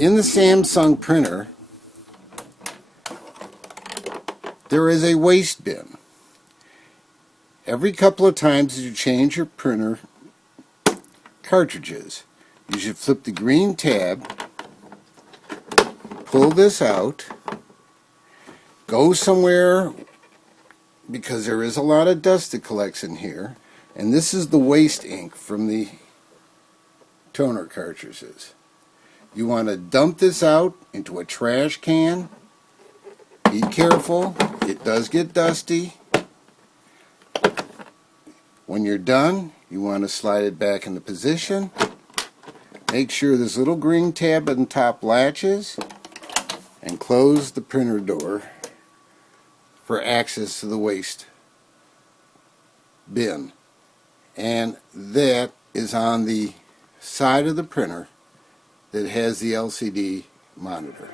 In the Samsung printer, there is a waste bin. Every couple of times as you change your printer cartridges, you should flip the green tab, pull this out, go somewhere, because there is a lot of dust that collects in here, and this is the waste ink from the toner cartridges. You want to dump this out into a trash can. Be careful, it does get dusty. When you're done, you want to slide it back into position. Make sure this little green tab on top latches, and close the printer door for access to the waste bin. And that is on the side of the printer that has the LCD monitor.